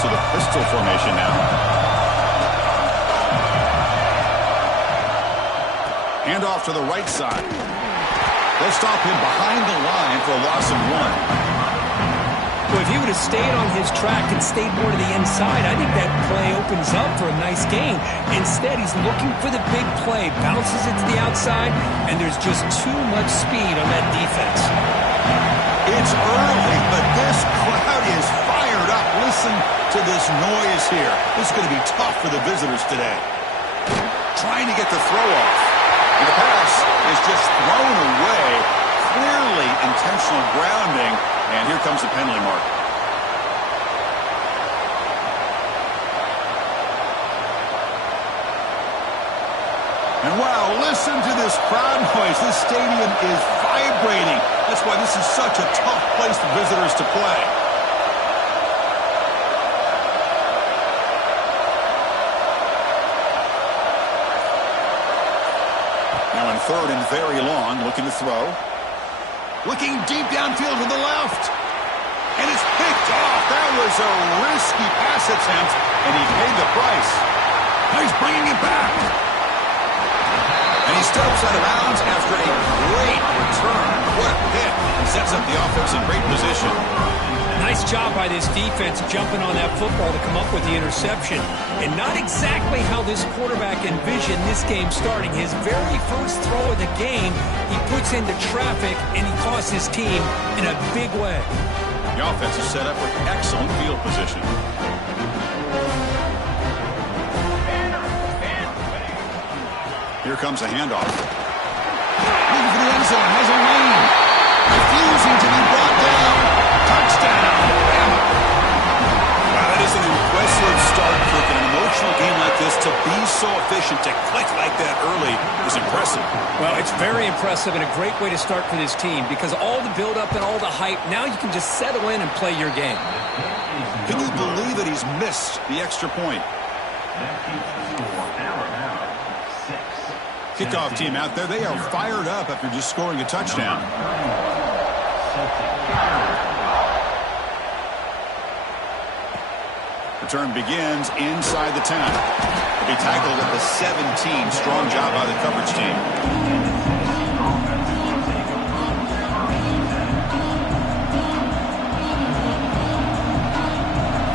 to the pistol formation now. Hand off to the right side. They'll stop him behind the line for a loss of 1. Well, if he would have stayed on his track and stayed more to the inside, I think that play opens up for a nice gain. Instead, he's looking for the big play, bounces it to the outside, and there's just too much speed on that defense. It's early, but this crowd is fired up. Listen to this noise here. This is going to be tough for the visitors today. Trying to get the throw off. And the pass is just thrown away. Clearly intentional grounding. And here comes the penalty mark. And wow, listen to this crowd noise. This stadium is vibrating. That's why this is such a tough place for visitors to play. Now in third and very long, looking to throw. Looking deep downfield to the left. And it's picked off. That was a risky pass attempt, and he paid the price. Now he's bringing it back. And he steps out of bounds after a great return. What a pick. Sets up the offense in great position. Nice job by this defense jumping on that football to come up with the interception. And not exactly how this quarterback envisioned this game starting. His very first throw of the game, he puts into traffic, and he costs his team in a big way. The offense is set up with excellent field position. Here comes a handoff. Looking for the end zone. Has a lane. Refusing to be brought down. Touchdown, Alabama. Wow, that is an impressive start for an emotional game like this. To be so efficient, to click like that early is impressive. Well, it's very impressive and a great way to start for this team because all the build-up and all the hype, now you can just settle in and play your game. Can you believe that he's missed the extra point? Kickoff team out there, they are fired up after just scoring a touchdown. Return begins inside the 10. He'll be tackled at the 17. Strong job by the coverage team.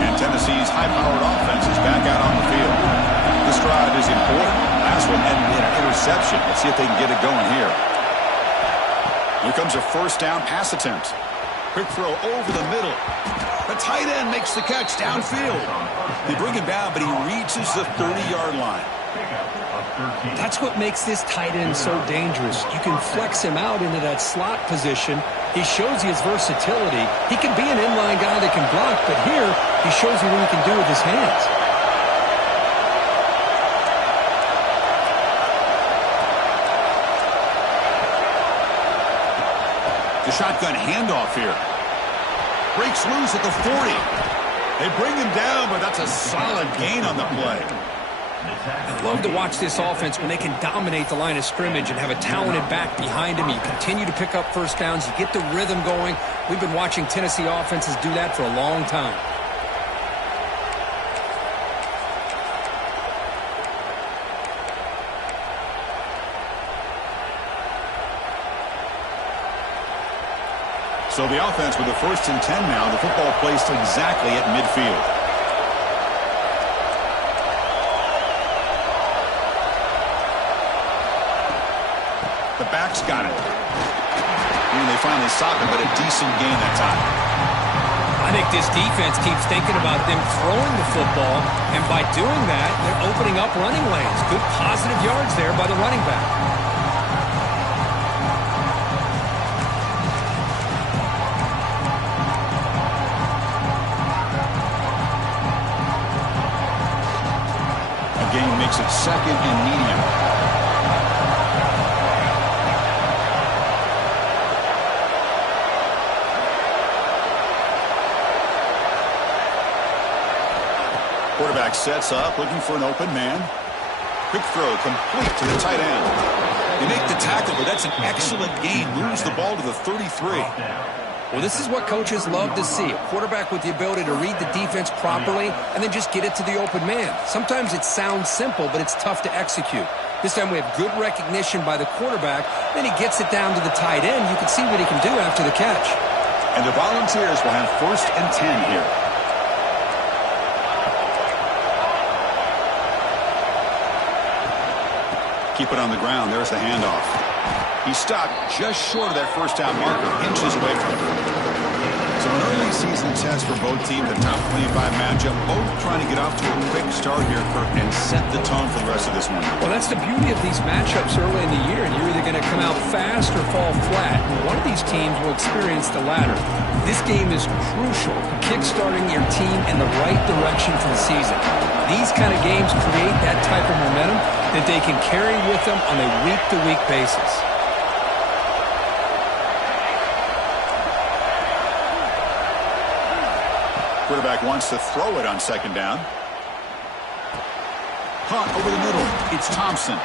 And Tennessee's high-powered offense is back out on the field. This drive is important. Last one ended in an interception. Let's see if they can get it going here. Here comes a first down pass attempt. Quick throw over the middle. The tight end makes the catch downfield. They bring him down, but he reaches the 30-yard line. That's what makes this tight end so dangerous. You can flex him out into that slot position. He shows you his versatility. He can be an inline guy that can block, but here he shows you what he can do with his hands. The shotgun handoff here. Breaks loose at the 40. They bring him down, but that's a solid gain on the play. I love to watch this offense when they can dominate the line of scrimmage and have a talented back behind him. You continue to pick up first downs. You get the rhythm going. We've been watching Tennessee offenses do that for a long time. So the offense with the 1st and 10 now. The football placed exactly at midfield. The back's got it. And they finally stop him, but a decent gain that time. I think this defense keeps thinking about them throwing the football, and by doing that, they're opening up running lanes. Good positive yards there by the running back. Makes it 2nd and medium. Quarterback sets up, looking for an open man. Quick throw, complete to the tight end. They make the tackle, but that's an excellent gain. Moves the ball to the 33. Well, this is what coaches love to see. A quarterback with the ability to read the defense properly and then just get it to the open man. Sometimes it sounds simple, but it's tough to execute. This time we have good recognition by the quarterback. Then he gets it down to the tight end. You can see what he can do after the catch. And the Volunteers will have 1st and 10 here. Keep it on the ground. There's the handoff. He stopped just short of that first down marker, inches away from it. So an early season test for both teams, the top 25 matchup, both trying to get off to a quick start here, Kirk, and set the tone for the rest of this one. Well, that's the beauty of these matchups early in the year, and you're either going to come out fast or fall flat. And one of these teams will experience the latter. This game is crucial for kickstarting your team in the right direction for the season. These kind of games create that type of momentum that they can carry with them on a week-to-week basis. Quarterback wants to throw it on 2nd down. Hunt over the middle. It's Thompson.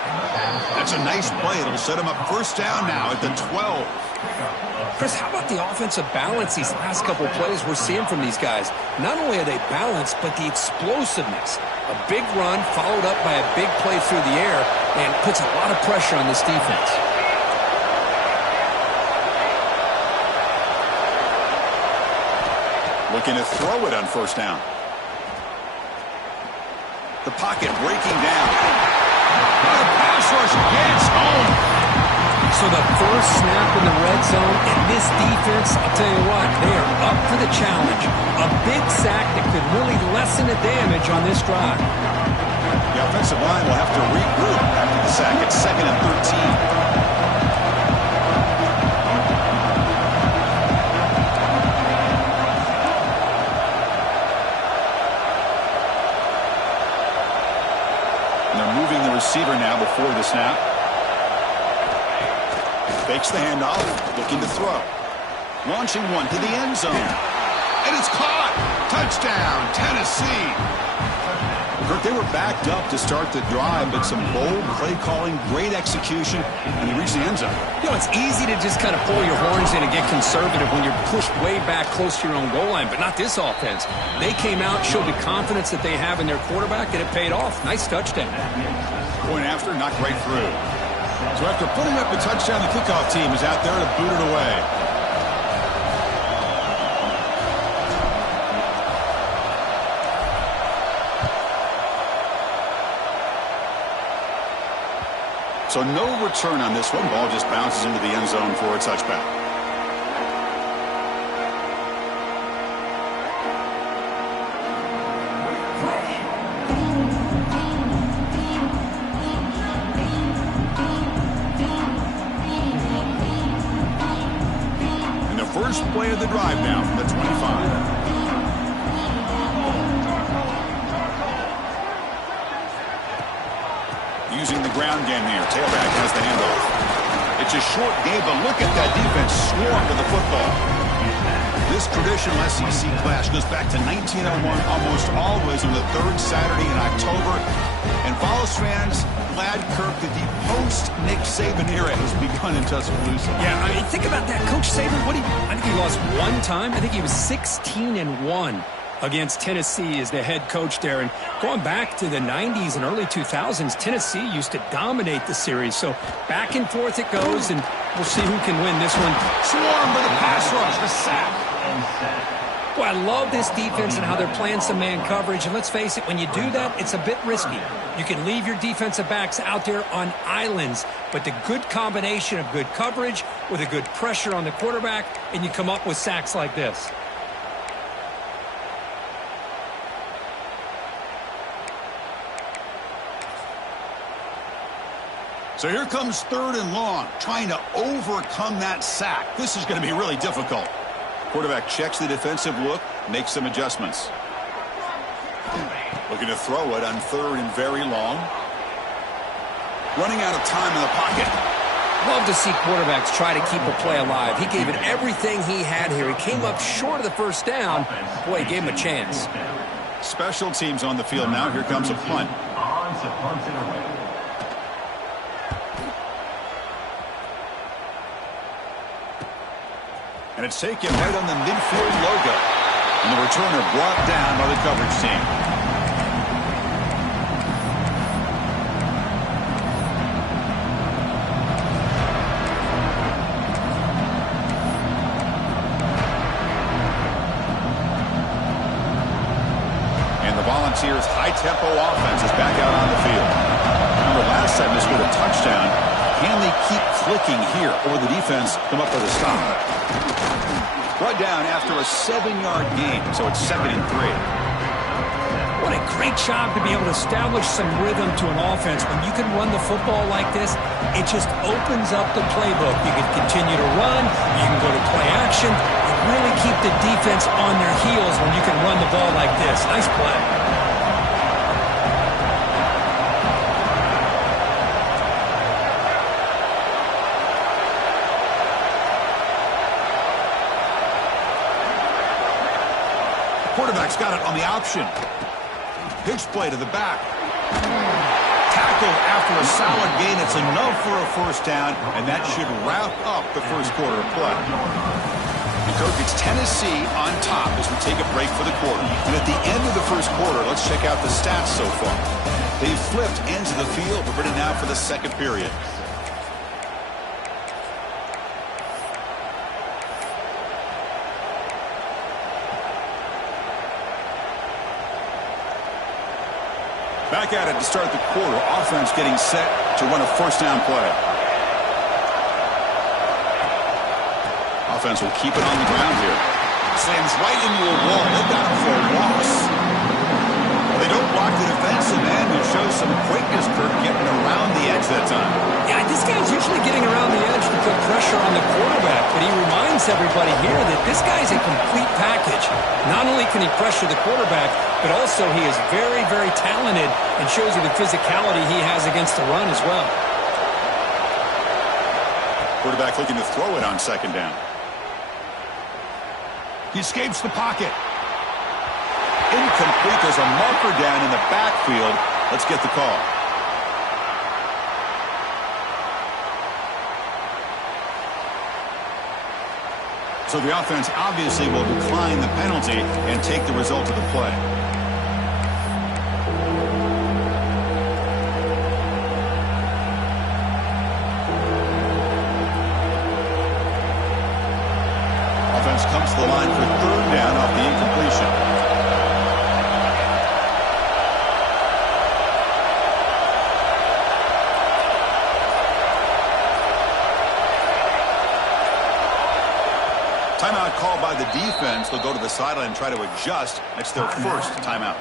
That's a nice play. It'll set him up 1st down now at the 12. Chris, how about the offensive balance these last couple of plays we're seeing from these guys? Not only are they balanced, but the explosiveness. A big run followed up by a big play through the air and puts a lot of pressure on this defense. Looking to throw it on 1st down. The pocket breaking down. The pass rush gets home. So the first snap in the red zone, and this defense, I'll tell you what, they are up for the challenge. A big sack that could really lessen the damage on this drive. The offensive line will have to regroup after the sack. It's 2nd and 13. Receiver now before the snap. Fakes the handoff, looking to throw. Launching one to the end zone. And it's caught! Touchdown, Tennessee! Kirk, they were backed up to start the drive, but some bold play calling, great execution, and they reached the end zone. You know, it's easy to just kind of pull your horns in and get conservative when you're pushed way back close to your own goal line, but not this offense. They came out, showed the confidence that they have in their quarterback, and it paid off. Nice touchdown. Point after, knocked right through. So after putting up the touchdown, the kickoff team is out there to boot it away. So no return on this one. Ball just bounces into the end zone for a touchback. And the first play of the drive now from the 25. Using the ground game here. Tailback has the handoff. It's a short game, but look at that defense swarm to the football. This traditional SEC clash goes back to 1901, almost always on the 3rd Saturday in October. And Vols fans, glad, Kirk, that the post-Nick Saban era has begun in Tuscaloosa. Yeah, I mean, think about that. Coach Saban, I think he lost one time. I think he was 16-1. Against Tennessee as the head coach there. And going back to the 90s and early 2000s, Tennessee used to dominate the series. So back and forth it goes, and we'll see who can win this one. Swarm for the pass rush, the sack. Boy, I love this defense and how they're playing some man coverage. And let's face it, when you do that, it's a bit risky. You can leave your defensive backs out there on islands, but the good combination of good coverage with a good pressure on the quarterback, and you come up with sacks like this. So here comes 3rd and long, trying to overcome that sack. This is going to be really difficult. Quarterback checks the defensive look, makes some adjustments. Looking to throw it on 3rd and very long. Running out of time in the pocket. Love to see quarterbacks try to keep a play alive. He gave it everything he had here. He came up short of the first down. Boy, he gave him a chance. Special teams on the field now. Here comes a punt. And it's taken right on the midfield logo. And the returner brought down by the coverage team. And the Volunteers' high-tempo offense is back out on the field. Remember, last time they scored a touchdown. Can they keep clicking here, or the defense come up with a stop? Brought down after a 7-yard gain, so it's 2nd and 3. What a great job to be able to establish some rhythm to an offense. When you can run the football like this, it just opens up the playbook. You can continue to run, you can go to play action, and really keep the defense on their heels when you can run the ball like this. Nice play. Quarterback's got it on the option. Pitch play to the back. Tackled after a solid gain. It's enough for a first down, and that should wrap up the first quarter of play. And Coach, it's Tennessee on top as we take a break for the quarter. And at the end of the first quarter, let's check out the stats so far. They've flipped ends of the field. We're ready now for the second period. Back at it to start the quarter. Offense getting set to run a first down play. Offense will keep it on the ground here. Slams right into a wall. They've got him for a loss. They don't block the defensive end, who shows some quickness, Kirk, getting around the edge that time. Yeah, this guy's usually getting around the edge to put pressure on the quarterback, but he reminds everybody here that this guy's a complete package. Not only can he pressure the quarterback, but also he is very, very talented and shows you the physicality he has against the run as well. Quarterback looking to throw it on second down. He escapes the pocket. Incomplete. There's a marker down in the backfield. Let's get the call. So the offense obviously will decline the penalty and take the result of the play. Offense comes to the line for third down off the incompletion. Timeout called by the defense. They'll go to the sideline and try to adjust. That's their first timeout.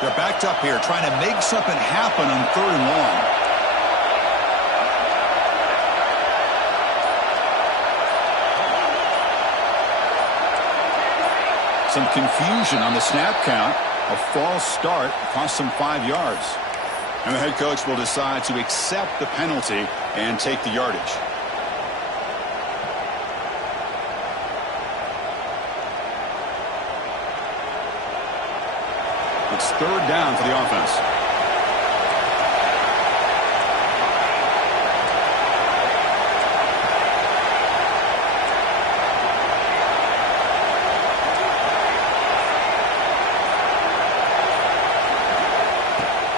They're backed up here, trying to make something happen on third and long. Some confusion on the snap count. A false start cost them 5 yards. And the head coach will decide to accept the penalty and take the yardage. It's third down for the offense.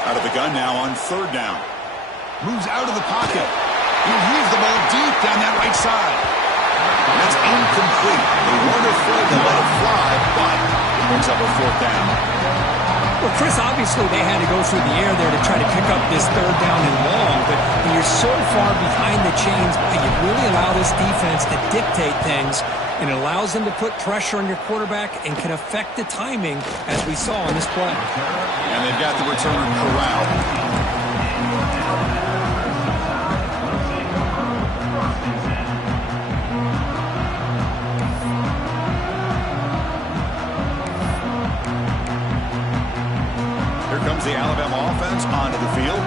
Out of the gun now on third down. Moves out of the pocket. He leaves the ball deep down that right side. And that's incomplete. They weren't afraid to let it fly, but it brings up a fourth down. Well, Chris, obviously they had to go through the air there to try to pick up this third down and long, but when you're so far behind the chains, you really allow this defense to dictate things, and it allows them to put pressure on your quarterback and can affect the timing, as we saw on this play. And they've got the returner corralled. Comes the Alabama offense onto the field.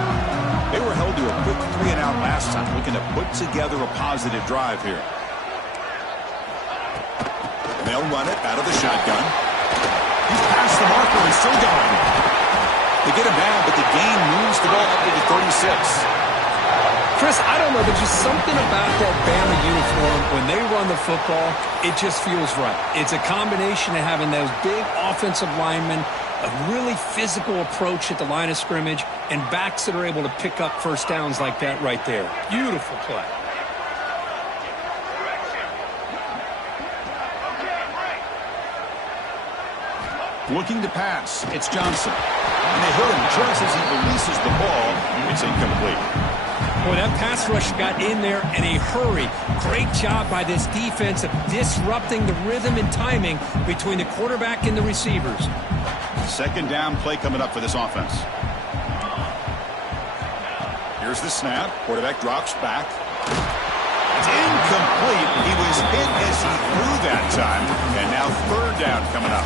They were held to a quick 3-and-out last time, looking to put together a positive drive here. And they They'll run it out of the shotgun. He's past the marker and still going. They get him down, but the gain moves the ball up to the 36. Chris, I don't know. There's just something about that Bama uniform. When they run the football, it just feels right. It's a combination of having those big offensive linemen, a really physical approach at the line of scrimmage, and backs that are able to pick up first downs like that right there. Beautiful play. Looking to pass. It's Johnson. And they hit him just as he releases the ball. It's incomplete. Boy, that pass rush got in there in a hurry. Great job by this defense of disrupting the rhythm and timing between the quarterback and the receivers. Second down play coming up for this offense. Here's the snap. Quarterback drops back. It's incomplete. He was hit as he threw that time. And now third down coming up.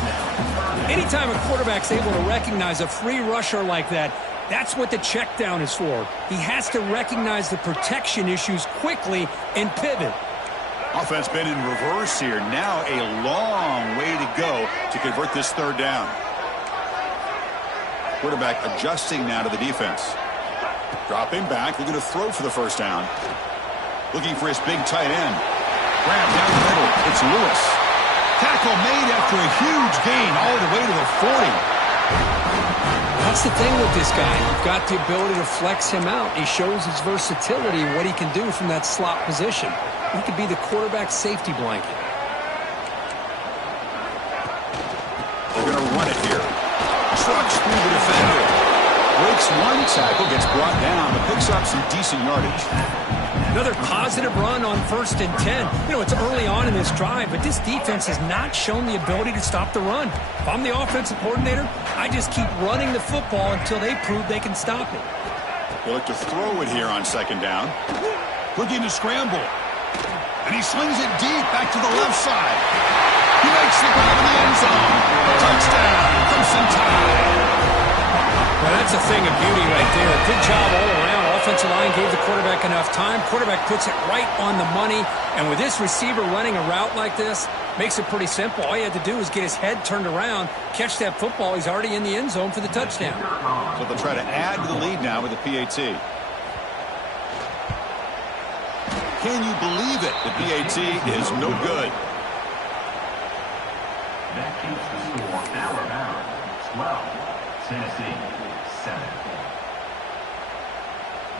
Anytime a quarterback's able to recognize a free rusher like that, that's what the check down is for. He has to recognize the protection issues quickly and pivot. Offense been in reverse here. Now a long way to go to convert this third down. Quarterback adjusting now to the defense. Dropping back. They're going to throw for the first down. Looking for his big tight end. Grab down the middle. It's Lewis. Tackle made after a huge gain all the way to the 40. That's the thing with this guy. You've got the ability to flex him out. He shows his versatility and what he can do from that slot position. He could be the quarterback's safety blanket. They're going to run it here. Trucks through the defender. Breaks one tackle, gets brought down, but picks up some decent yardage. Another positive run on 1st and 10. You know, it's early on in this drive, but this defense has not shown the ability to stop the run. If I'm the offensive coordinator, I just keep running the football until they prove they can stop it. They look to throw it here on second down. Looking to scramble. And he slings it deep back to the left side. He makes the grab in the end zone. Touchdown, Crimson Tide. Well, that's a thing of beauty right there. Good job all around. Offensive line gave the quarterback enough time. Quarterback puts it right on the money. And with this receiver running a route like this, makes it pretty simple. All you had to do is get his head turned around, catch that football. He's already in the end zone for the touchdown. So they'll try to add to the lead now with the PAT. Can you believe it? The PAT is no good. That keeps the score Alabama 12, Tennessee 7.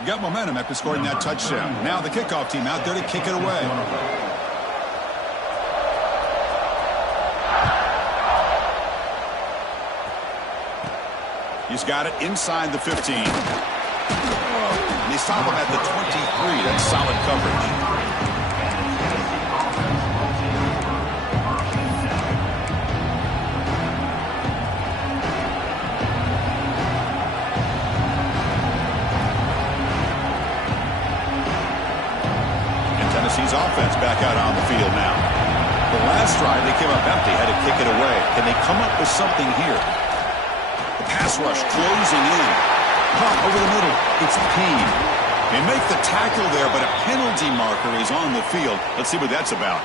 Got momentum after scoring that touchdown. Now the kickoff team out there to kick it away. He's got it inside the 15. And they stop him at the 23. That's solid coverage. Tennessee's offense back out on the field now. The last drive, they came up empty, had to kick it away. Can they come up with something here? The pass rush closing in. Pop over the middle. It's Payne. They make the tackle there, but a penalty marker is on the field. Let's see what that's about.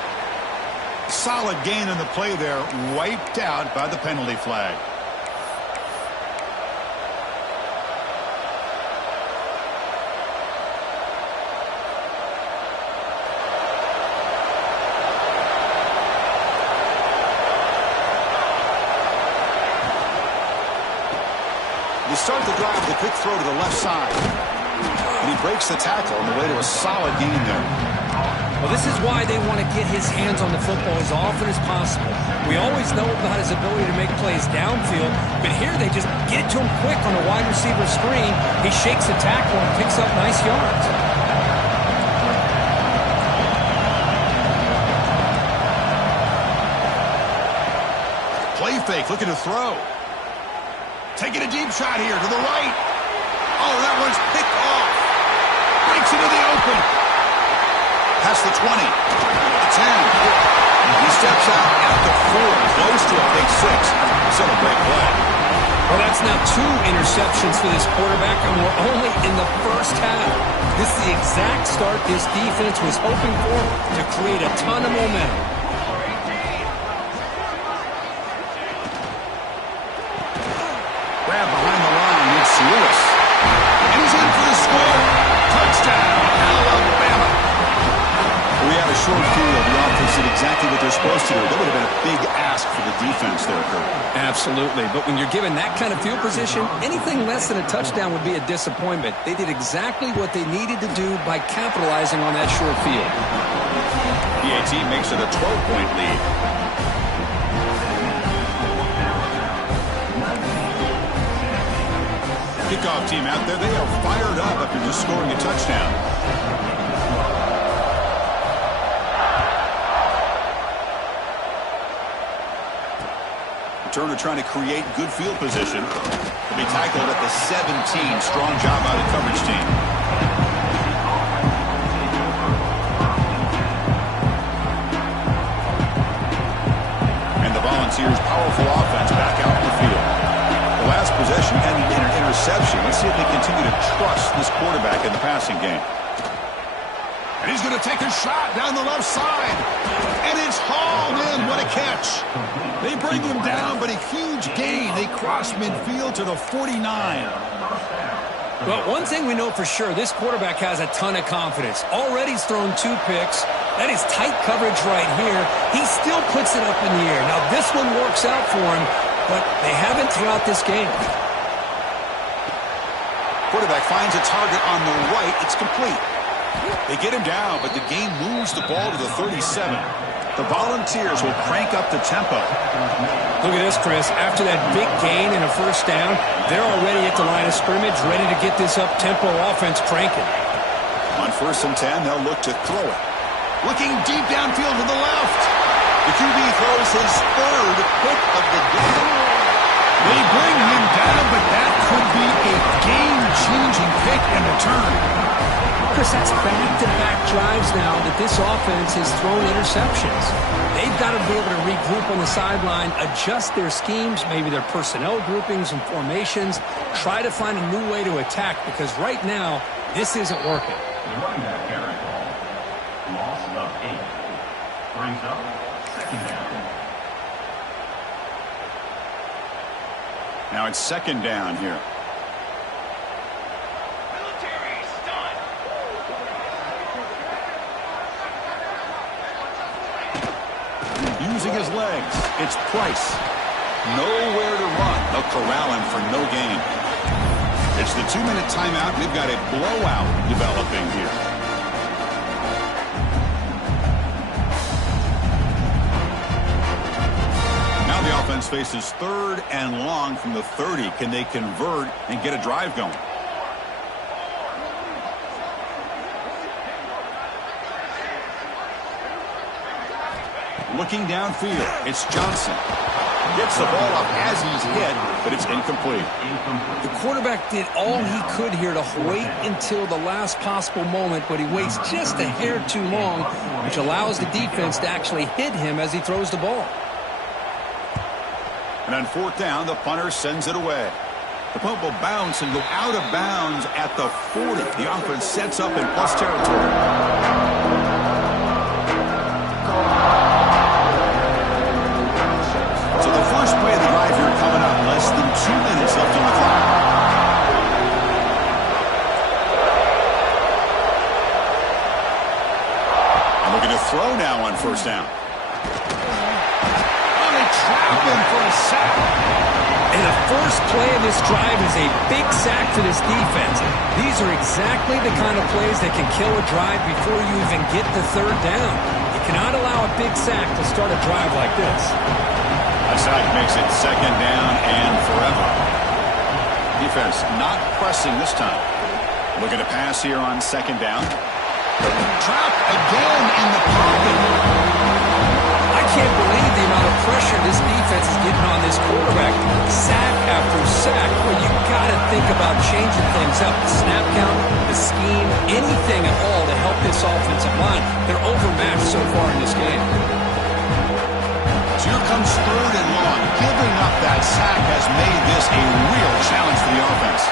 Solid gain on the play there, wiped out by the penalty flag. They start the drive with a quick throw to the left side. And he breaks the tackle on the way to a solid gain there. Well, this is why they want to get his hands on the football as often as possible. We always know about his ability to make plays downfield, but here they just get it to him quick on a wide receiver screen. He shakes the tackle and picks up nice yards. Play fake, looking to throw. Taking a deep shot here to the right. Oh, that one's picked off. Breaks into the open. Past the 20. The 10. He steps out at the 4. Close to a big 6. Still a great play. Well, that's now 2 interceptions for this quarterback, and we're only in the first half. This is the exact start this defense was hoping for to create a ton of momentum. grab behind the line. It's Lewis. And he's in for the score. Touchdown, Alabama. We had a short field. The offense did exactly what they're supposed to do. That would have been a big ask for the defense there, Kurt. Absolutely. But when you're given that kind of field position, anything less than a touchdown would be a disappointment. They did exactly what they needed to do by capitalizing on that short field. PAT makes it a 12-point lead. Kickoff team out there. They are fired up after just scoring a touchdown. Turner trying to create good field position. To be tackled at the 17. Strong job by the coverage team. And the Volunteers' powerful offense back out in the field. The last possession ended in an interception. Let's see if they continue to trust this quarterback in the passing game. And he's going to take a shot down the left side. And it's hauled in. What a catch. They bring him down, but a huge gain. They cross midfield to the 49. Well, one thing we know for sure, this quarterback has a ton of confidence. Already he's thrown 2 picks. That is tight coverage right here. He still puts it up in the air. Now, this one works out for him, but they haven't throughout this game. Quarterback finds a target on the right. It's complete. They get him down, but the game moves the ball to the 37. The Volunteers will crank up the tempo. Look at this, Chris. After that big gain and a first down, they're already at the line of scrimmage, ready to get this up-tempo offense cranking. On 1st and 10, they'll look to throw it. Looking deep downfield to the left. The QB throws his 3rd pick of the day. They bring him down, but that could be a game-changing pick and return. Chris, that's back-to-back drives now that this offense has thrown interceptions. They've got to be able to regroup on the sideline, adjust their schemes, maybe their personnel groupings and formations, try to find a new way to attack, because right now, this isn't working. The running back carry call. Loss of 8. Brings up 2nd down. Now it's 2nd down here. Using his legs, it's Price. Nowhere to run. They'll corral him for no gain. It's the 2-minute timeout. We've got a blowout developing here. Now the offense faces 3rd and long from the 30. Can they convert and get a drive going? Looking downfield, it's Johnson. Gets the ball up as he's hit, but it's incomplete. The quarterback did all he could here to wait until the last possible moment, but he waits just a hair too long, which allows the defense to actually hit him as he throws the ball. And on 4th down, the punter sends it away. The punt will bounce and go out of bounds at the 40. The offense sets up in plus territory. First play of the drive here coming up. Less than 2 minutes left on the clock. And looking to throw now on 1st down. Oh, they trap him for a sack. And the first play of this drive is a big sack for this defense. These are exactly the kind of plays that can kill a drive before you even get the 3rd down. You cannot allow a big sack to start a drive like this. A sack makes it 2nd down and forever. Defense not pressing this time. Looking to pass here on 2nd down. Trapped again in the pocket. I can't believe the amount of pressure this defense is getting on this quarterback. Sack after sack. Well, you've got to think about changing things up. The snap count, the scheme, anything at all to help this offensive line. They're overmatched so far in this game. Here comes 3rd and long. Giving up that sack has made this a real challenge for the offense.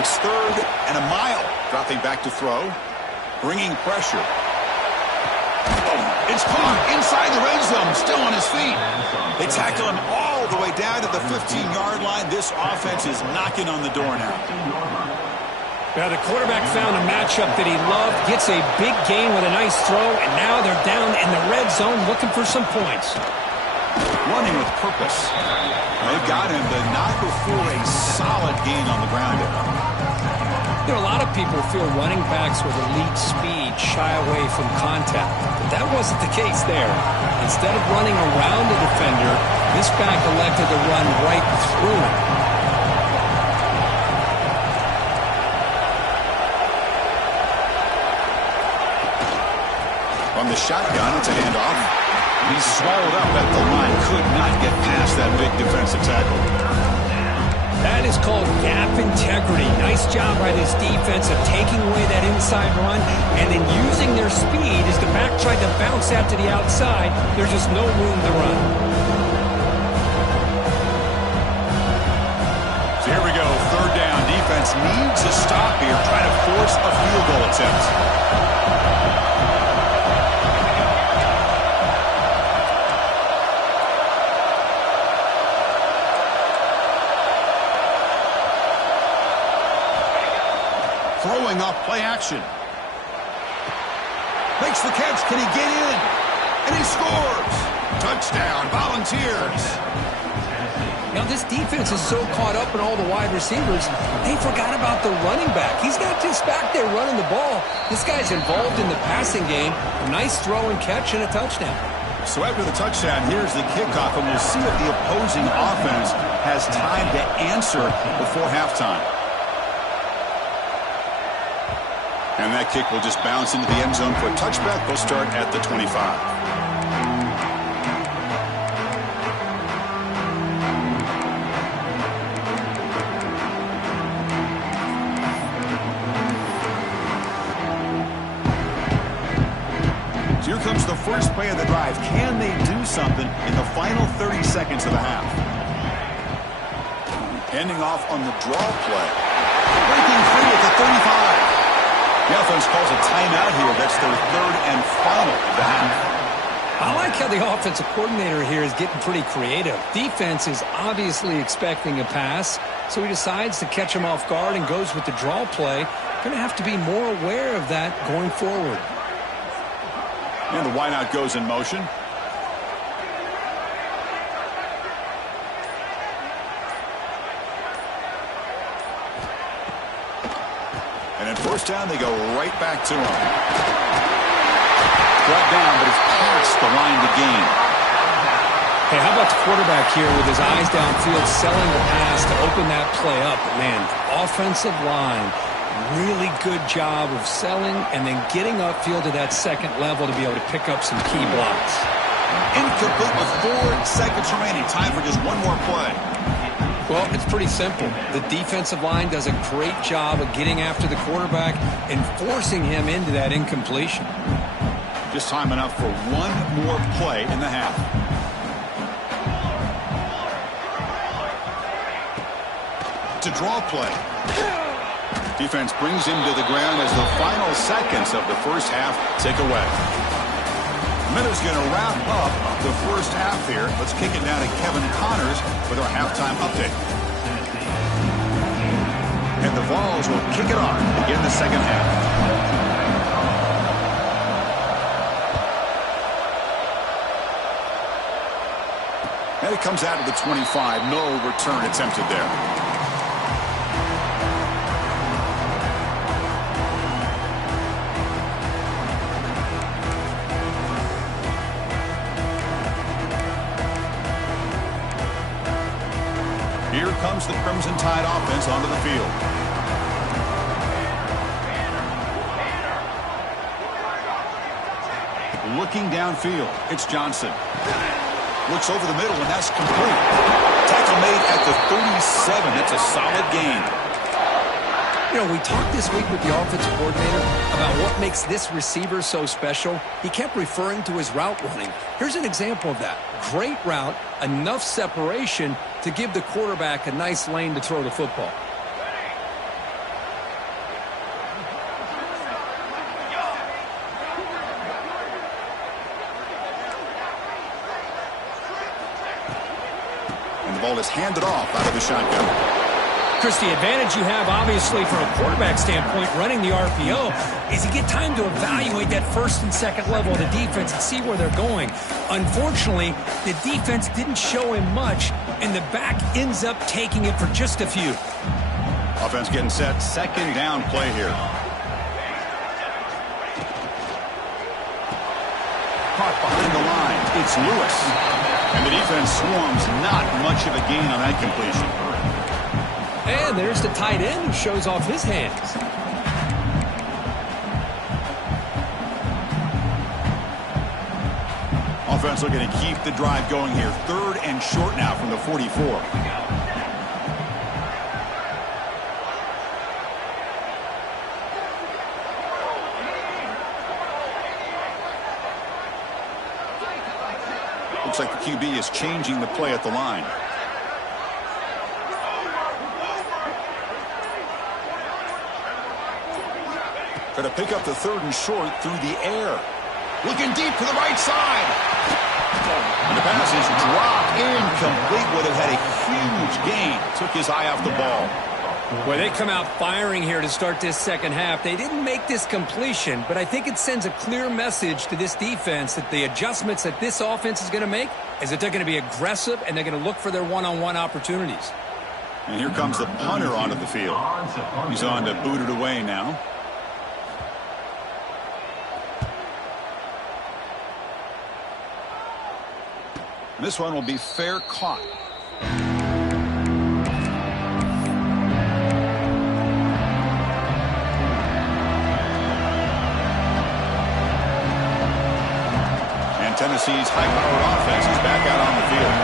It's 3rd and a mile. Dropping back to throw. bringing pressure. It's caught inside the red zone, still on his feet. They tackle him all the way down to the 15-yard line. This offense is knocking on the door now. Now the quarterback found a matchup that he loved, gets a big gain with a nice throw, and now they're down in the red zone looking for some points. Running with purpose. They've got him, but not before a solid gain on the ground there. You know, a lot of people feel running backs with elite speed shy away from contact, but that wasn't the case there. Instead of running around the defender, this back elected to run right through him. On the shotgun, it's a handoff. He's swallowed up at the line. Could not get past that big defensive tackle. That is called gap integrity. Nice job by this defense of taking away that inside run and then using their speed as the back tried to bounce out to the outside. There's just no room to run. So here we go. Third down. Defense needs a stop here. Try to force a field goal attempt. Throwing off play action. Makes the catch. Can he get in? And he scores. Touchdown, Volunteers. Now this defense is so caught up in all the wide receivers, they forgot about the running back. He's not just back there running the ball. This guy's involved in the passing game. A nice throw and catch and a touchdown. So after the touchdown, here's the kickoff, and we'll see if the opposing offense has time to answer before halftime. And that kick will just bounce into the end zone for a touchback. They'll start at the 25. So here comes the first play of the drive. Can they do something in the final 30 seconds of the half? Ending off on the draw play. Breaking free at the 35. The offense calls a timeout here. That's their third and final of the half. I like how the offensive coordinator here is getting pretty creative. Defense is obviously expecting a pass, so he decides to catch him off guard and goes with the draw play. Going to have to be more aware of that going forward. And the wideout goes in motion. And in first down, they go right back to him. Brought down, but it's past the line to gain. Hey, how about the quarterback here with his eyes downfield, selling the pass to open that play up? Man, offensive line, really good job of selling and then getting upfield to that second level to be able to pick up some key blocks. Incomplete with 4 seconds remaining. Time for just one more play. Well, it's pretty simple. The defensive line does a great job of getting after the quarterback and forcing him into that incompletion. Just time enough for one more play in the half. To draw play. Defense brings him to the ground as the final seconds of the first half tick away. Miller's going to wrap up the first half here. Let's kick it down to Kevin Connors with our halftime update. And the Vols will kick it off to begin the second half. And it comes out of the 25. No return attempted there. Here comes the Crimson Tide offense onto the field. Looking downfield, it's Johnson. Looks over the middle, and that's complete. Tackle made at the 37. That's a solid gain. You know, we talked this week with the offensive coordinator about what makes this receiver so special. He kept referring to his route running. Here's an example of that. Great route, enough separation to give the quarterback a nice lane to throw the football. ball is handed off out of the shotgun. Chris, the advantage you have, obviously, from a quarterback standpoint, running the RPO, is you get time to evaluate that first and second level of the defense and see where they're going. Unfortunately, the defense didn't show him much, and the back ends up taking it for just a few. Offense getting set. Second down play here. Caught behind the line. It's Lewis. And the defense swarms. Not much of a gain on that completion. And there's the tight end who shows off his hands. Offense looking to keep the drive going here. Third and short now from the 44. Looks like the QB is changing the play at the line. Try to pick up the third and short through the air. Looking deep to the right side. And the pass is dropped incomplete. Would have had a huge gain. Took his eye off the ball. Well, they come out firing here to start this second half. They didn't make this completion, but I think it sends a clear message to this defense that the adjustments that this offense is going to make is that they're going to be aggressive and they're going to look for their one-on-one opportunities. And here comes the punter onto the field. He's on to boot it away now. This one will be fair caught. And Tennessee's high-powered offense is back out on the field.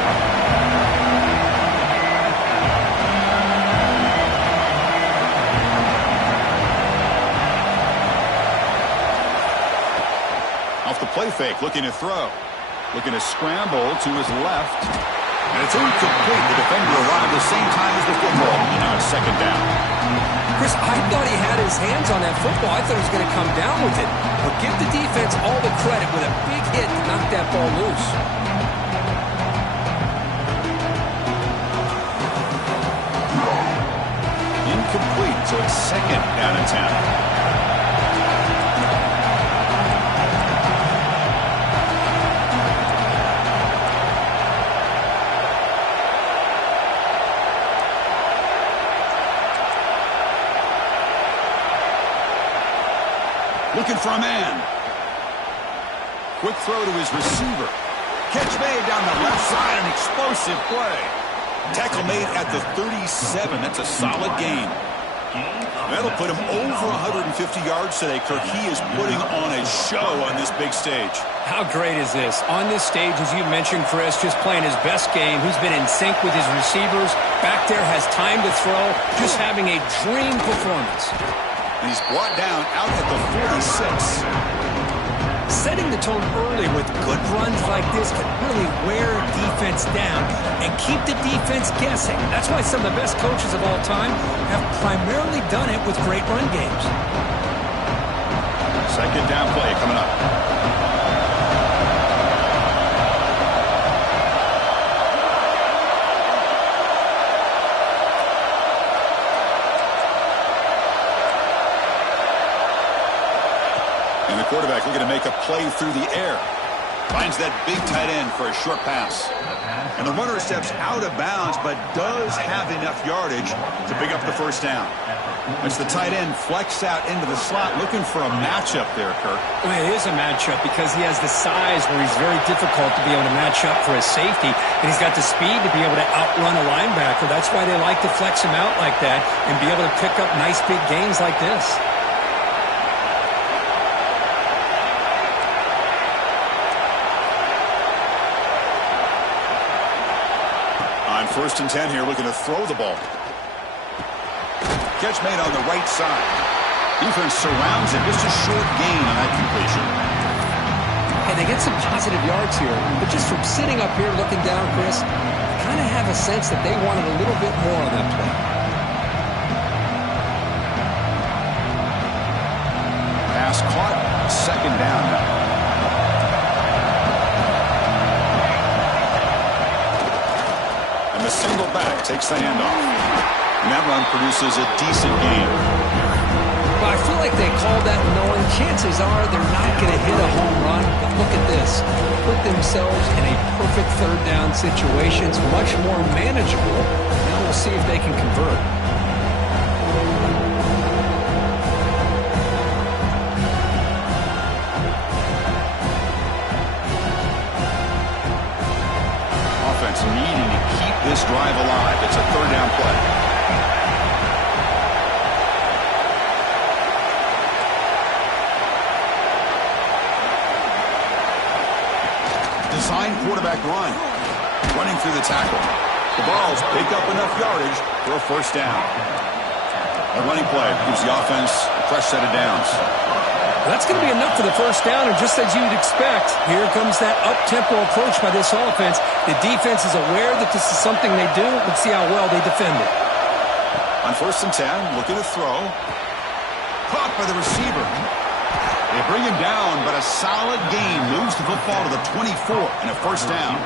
Off the play fake, looking to throw. Looking to scramble to his left. And it's incomplete. The defender arrived the same time as the football. And now it's second down. Chris, I thought he had his hands on that football. I thought he was going to come down with it. But give the defense all the credit with a big hit to knock that ball loose. Incomplete. So it's second down and 10. Looking for a man. Quick throw to his receiver. Catch made down the left side. An explosive play. Tackle made at the 37. That's a solid gain. That'll put him over 150 yards today, Kirk. He is putting on a show on this big stage. How great is this? On this stage, as you mentioned, Chris, just playing his best game. He's been in sync with his receivers. Back there, has time to throw. Just having a dream performance. And he's brought down out at the 46. Setting the tone early with good runs like this can really wear a defense down and keep the defense guessing. That's why some of the best coaches of all time have primarily done it with great run games. Second down play coming up. Quarterback looking to make a play through the air. Finds that big tight end for a short pass. And the runner steps out of bounds, but does have enough yardage to pick up the first down. As the tight end flexed out into the slot, looking for a matchup there, Kirk. Well, it is a matchup because he has the size where he's very difficult to be able to match up for his safety. And he's got the speed to be able to outrun a linebacker. That's why they like to flex him out like that and be able to pick up nice big gains like this. First and 10 here, looking to throw the ball. Catch made on the right side. Defense surrounds him. Just a short gain on that completion. And they get some positive yards here. But just from sitting up here looking down, Chris, I kind of have a sense that they wanted a little bit more on that play. Pass caught. Second down now. And the single back takes the handoff. And that run produces a decent gain. Well, I feel like they called that knowing chances are they're not going to hit a home run. But look at this. Put themselves in a perfect third down situation. It's much more manageable. Now we'll see if they can convert. Offense needing to keep this drive alive. It's a third down play. Design quarterback run. Running through the tackle. The balls pick up enough yardage for a first down. A running play gives the offense a fresh set of downs. That's going to be enough for the first down, and just as you'd expect, here comes that up-tempo approach by this offense. The defense is aware that this is something they do. Let's see how well they defend it. On 1st and 10, looking to throw. Caught by the receiver. They bring him down, but a solid gain moves the football to the 24 and a first down.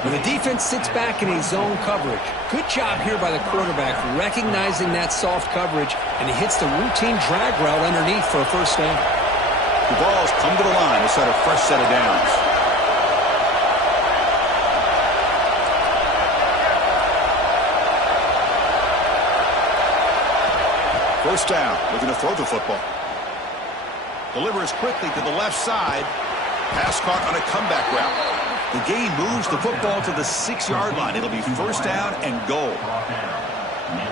When the defense sits back in a zone coverage, good job here by the quarterback recognizing that soft coverage, and he hits the routine drag route underneath for a first down. The balls come to the line to set a fresh set of downs. First down, looking to throw the football. Delivers quickly to the left side. Pass caught on a comeback route. The gain moves the football to the 6-yard line. It'll be first down and goal.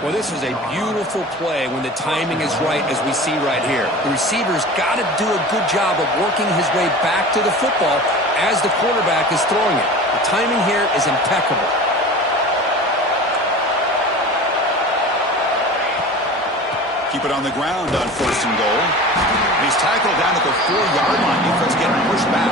Well, this is a beautiful play when the timing is right, as we see right here. The receiver's got to do a good job of working his way back to the football as the quarterback is throwing it. The timing here is impeccable. Keep it on the ground on 1st and goal. And he's tackled down at the 4-yard line. Defense getting pushed back.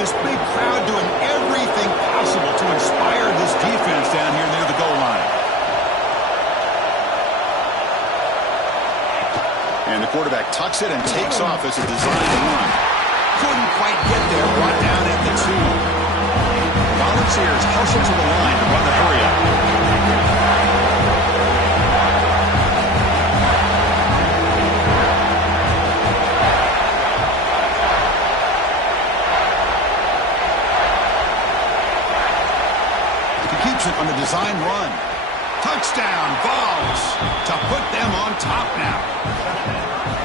This big crowd doing everything possible to inspire this defense down here near the goal line. And the quarterback tucks it and takes off as a designed run. Couldn't quite get there, brought down at the 2. Volunteers hustle to the line to run the hurry-up. On the design run. Touchdown, Vols, to put them on top now.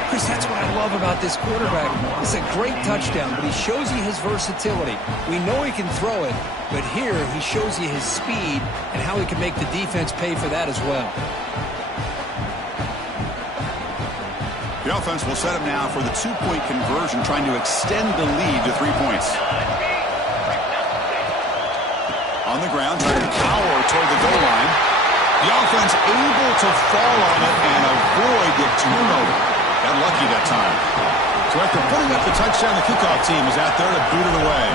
Chris, that's what I love about this quarterback. It's a great touchdown, but he shows you his versatility. We know he can throw it, but here he shows you his speed and how he can make the defense pay for that as well. The offense will set up now for the 2-point conversion, trying to extend the lead to 3 points. On the ground, trying to power toward the goal line. The offense able to fall on it and avoid the turnover. Got lucky that time. So after putting up the touchdown, the kickoff team is out there to boot it away.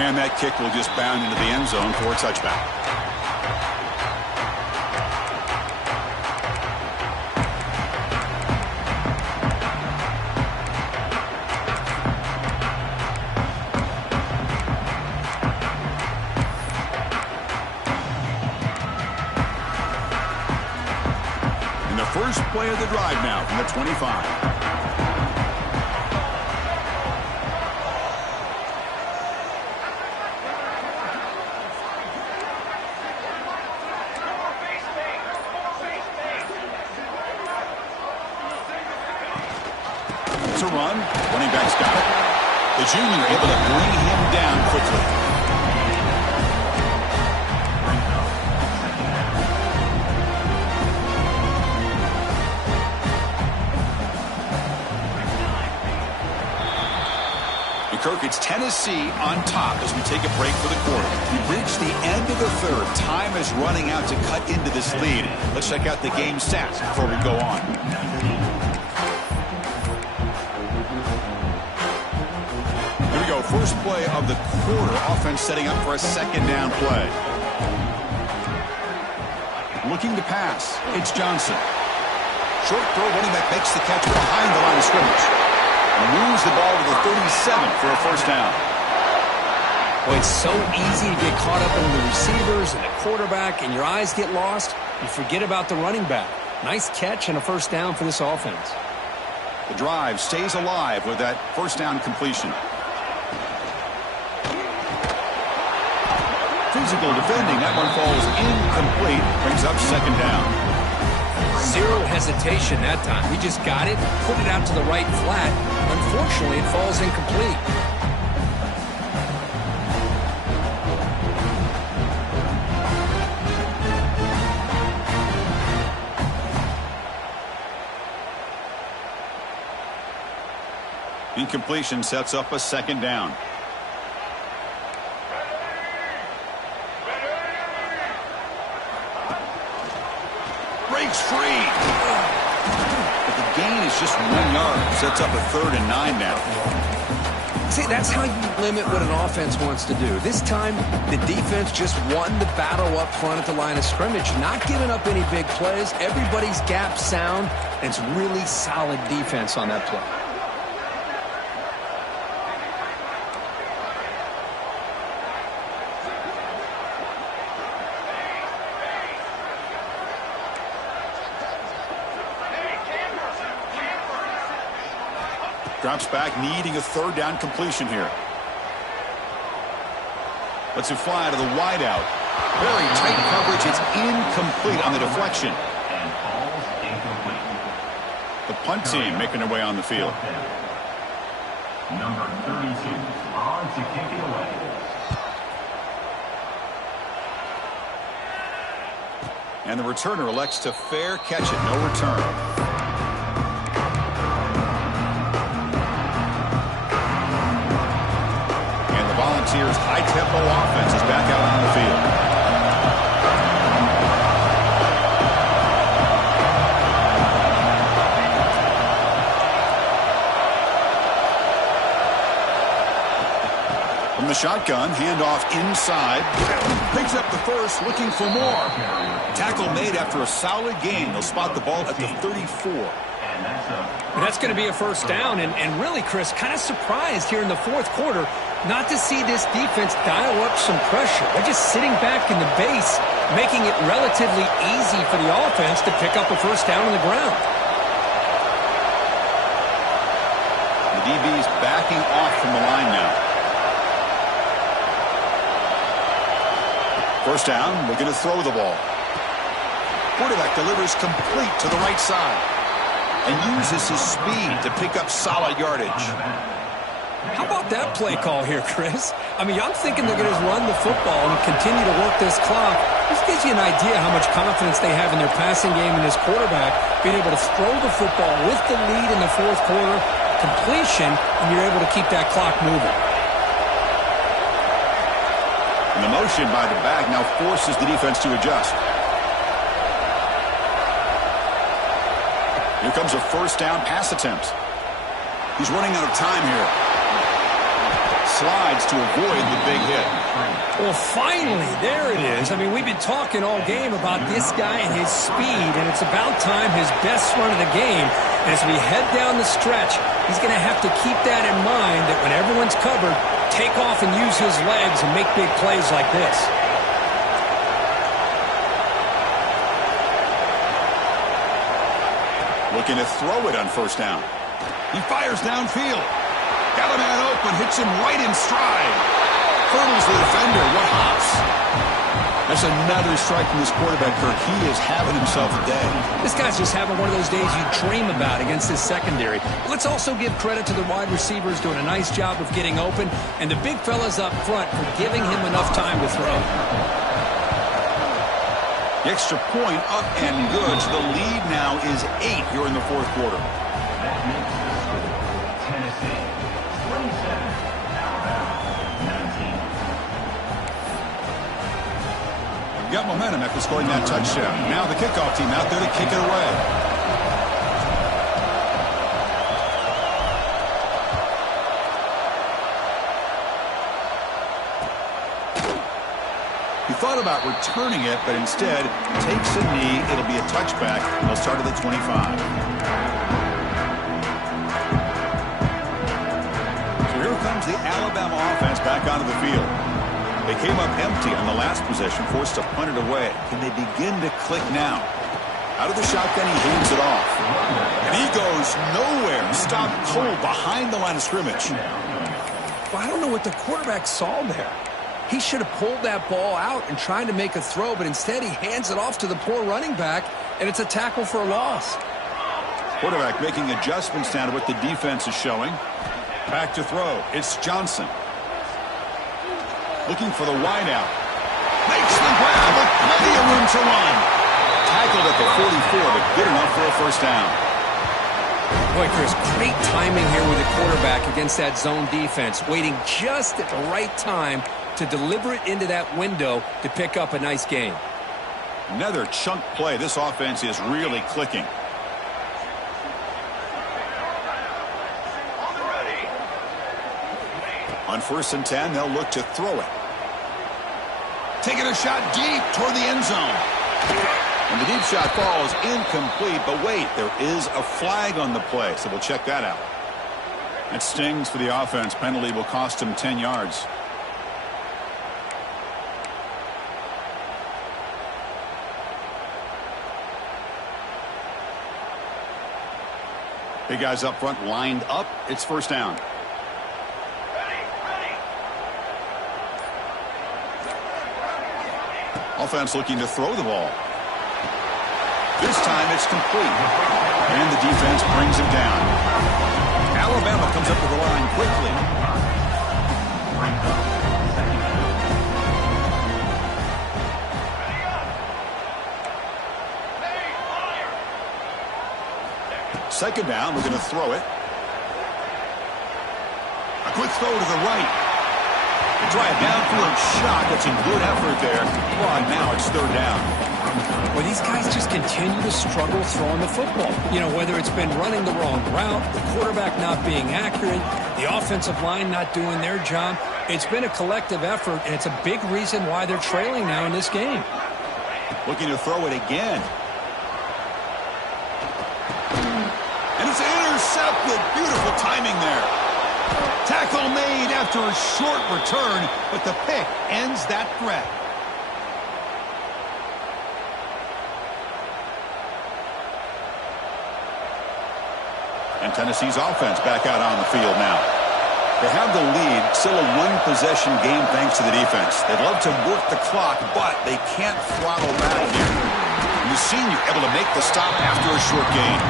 And that kick will just bound into the end zone for a touchback. First play of the drive now from the 25. It's a run. Running back's got it. The junior able to bring him down quickly. And Kirk, it's Tennessee on top as we take a break for the quarter. We've reached the end of the third. Time is running out to cut into this lead. Let's check out the game stats before we go on. Here we go. First play of the quarter. Offense setting up for a second down play. Looking to pass. It's Johnson. Short throw. Running back makes the catch behind the line of scrimmage. Moves the ball to the 37 for a first down. Well, it's so easy to get caught up in the receivers and the quarterback, and your eyes get lost. You forget about the running back. Nice catch and a first down for this offense. The drive stays alive with that first down completion. Physical defending. That one falls incomplete. Brings up second down. Zero hesitation that time. He just got it, put it out to the right flat. Unfortunately, it falls incomplete. Incompletion sets up a second down. Breaks free. But the gain is just 1 yard. Sets up a 3rd and 9 now. See, that's how you limit what an offense wants to do. This time, the defense just won the battle up front at the line of scrimmage. Not giving up any big plays. Everybody's gap sound. And it's really solid defense on that play. Drops back, needing a 3rd down completion here. Lets it fly to the wideout. Very tight coverage. It's incomplete on the deflection. And falls incomplete. The punt team making their way on the field. Number 32 on to kick it away. And the returner elects to fair catch it. No return. Volunteers' high-tempo offense is back out on the field. From the shotgun, handoff inside. Picks up the first, looking for more. Tackle made after a solid gain. They'll spot the ball at the 34. That's going to be a first down, and really, Chris, kind of surprised here in the fourth quarter not to see this defense dial up some pressure. They're just sitting back in the base, making it relatively easy for the offense to pick up a first down on the ground. The DB's backing off from the line now. First down, looking to throw the ball. Quarterback delivers complete to the right side and uses his speed to pick up solid yardage. How about that play call here, Chris? I mean, I'm thinking they're going to run the football and continue to work this clock. This gives you an idea how much confidence they have in their passing game and this quarterback being able to throw the football with the lead in the fourth quarter, completion, and you're able to keep that clock moving. And the motion by the back now forces the defense to adjust. Here comes a first down pass attempt. He's running out of time here. Slides to avoid the big hit. Well, finally, there it is. I mean, we've been talking all game about this guy and his speed, and it's about time his best run of the game. And as we head down the stretch, he's going to have to keep that in mind, that when everyone's covered, take off and use his legs and make big plays like this. Looking to throw it on first down. He fires downfield. Got a man open, hits him right in stride. Hurdles the defender. What hops? That's another strike from this quarterback, Kirk. He is having himself a day. This guy's just having one of those days you dream about against his secondary. Let's also give credit to the wide receivers doing a nice job of getting open, and the big fellas up front for giving him enough time to throw. The extra point up and good. So the lead now is 8 here in the fourth quarter. That makes the score Tennessee 27, got momentum after scoring that touchdown. Now the kickoff team out there to kick it away. He thought about returning it, but instead takes a knee. It'll be a touchback. He'll start at the 25. So here comes the Alabama offense back onto the field. They came up empty on the last possession, forced to punt it away. Can they begin to click now? Out of the shotgun, he hands it off. And he goes nowhere. Stopped cold behind the line of scrimmage. Well, I don't know what the quarterback saw there. He should have pulled that ball out and tried to make a throw, but instead he hands it off to the poor running back, and it's a tackle for a loss. Quarterback making adjustments down to what the defense is showing. Back to throw. It's Johnson. Looking for the wideout. Makes the grab with plenty of room to run. Tackled at the 44, but good enough for a first down. Boy, Chris, great timing here with the quarterback against that zone defense, waiting just at the right time to deliver it into that window to pick up a nice gain. Another chunk play. This offense is really clicking. On 1st and 10, they'll look to throw it. Taking a shot deep toward the end zone. And the deep shot falls incomplete, but wait, there is a flag on the play, so we'll check that out. That stings for the offense. Penalty will cost him 10 yards. Big guys up front lined up. It's first down. Offense looking to throw the ball. This time it's complete. And the defense brings him down. Alabama comes up to the line quickly. Second down, we're going to throw it. A quick throw to the right. They try a downfield shot. That's a good effort there. Well, now it's third down. Well, these guys just continue to struggle throwing the football. You know, whether it's been running the wrong route, the quarterback not being accurate, the offensive line not doing their job. It's been a collective effort, and it's a big reason why they're trailing now in this game. Looking to throw it again. And it's intercepted. Beautiful timing there. Tackle made after a short return, but the pick ends that threat. And Tennessee's offense back out on the field now. They have the lead, still a one-possession game thanks to the defense. They'd love to work the clock, but they can't throttle back here. And the senior able to make the stop after a short gain.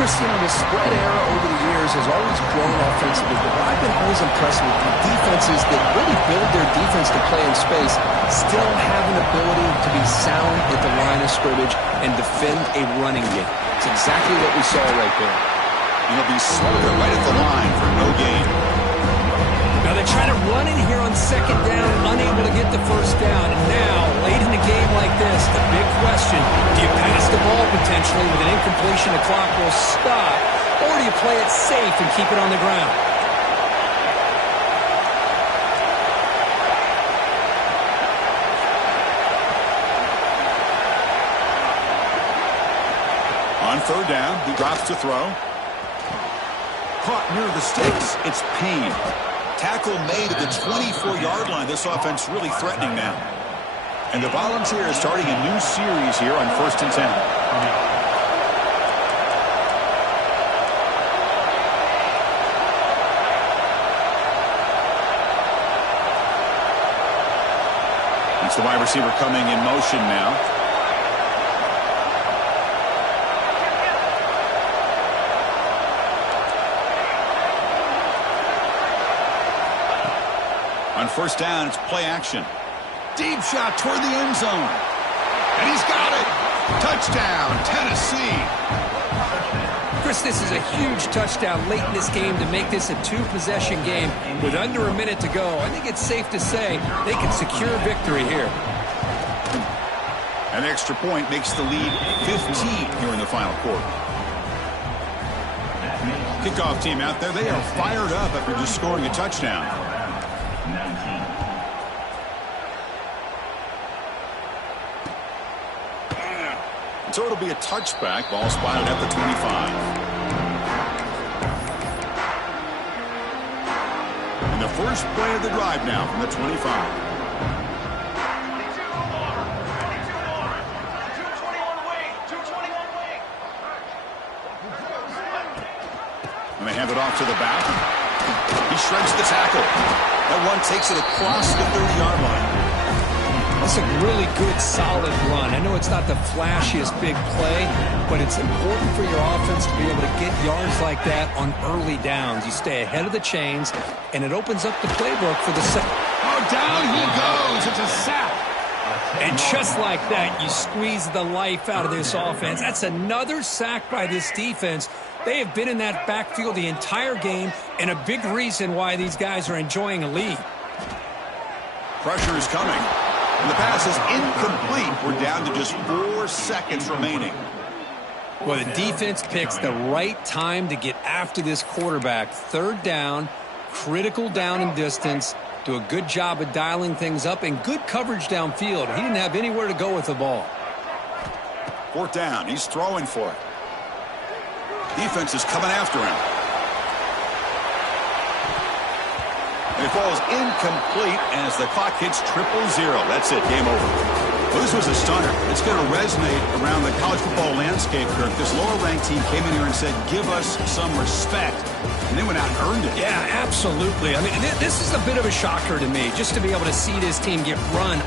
Chris, you know, the spread era over the years has always grown offensively, but I've been always impressed with the defenses that really build their defense to play in space, still have an ability to be sound at the line of scrimmage and defend a running game. It's exactly what we saw right there. He'll be smothered right at the line for no gain. Now they try to run in here on second down, unable to get the first down. And now, late in a game like this, the big question, do you pass the ball potentially with an incompletion, the clock will stop, or do you play it safe and keep it on the ground? On third down, he drops to throw. Caught near the sticks. It's Payne. Tackle made at the 24-yard line. This offense really threatening now. And the Volunteers starting a new series here on 1st and 10. It's the wide receiver coming in motion now. On first down, it's play action. Deep shot toward the end zone. And he's got it. Touchdown, Tennessee. Chris, this is a huge touchdown late in this game to make this a two-possession game with under a minute to go. I think it's safe to say they can secure victory here. An extra point makes the lead 15 here in the final quarter. Kickoff team out there, they are fired up after just scoring a touchdown. So it'll be a touchback. Ball spotted at the 25. And the first play of the drive now from the 25. And they hand it off to the back. He shreds the tackle. That one takes it across the 30-yard line. It's a really good, solid run. I know it's not the flashiest big play, but it's important for your offense to be able to get yards like that on early downs. You stay ahead of the chains, and it opens up the playbook for the second. Oh, down he goes. It's a sack. And just like that, you squeeze the life out of this offense. That's another sack by this defense. They have been in that backfield the entire game, and a big reason why these guys are enjoying a lead. Pressure is coming. And the pass is incomplete. We're down to just 4 seconds remaining. Well, the defense picks the right time to get after this quarterback. Third down, critical down and distance. Do a good job of dialing things up and good coverage downfield. He didn't have anywhere to go with the ball. Fourth down. He's throwing for it. Defense is coming after him. And it falls incomplete as the clock hits 000. That's it. Game over. Well, this was a stunner. It's going to resonate around the college football landscape, Kirk. This lower-ranked team came in here and said, give us some respect. And they went out and earned it. Yeah, absolutely. I mean, this is a bit of a shocker to me, just to be able to see this team get run.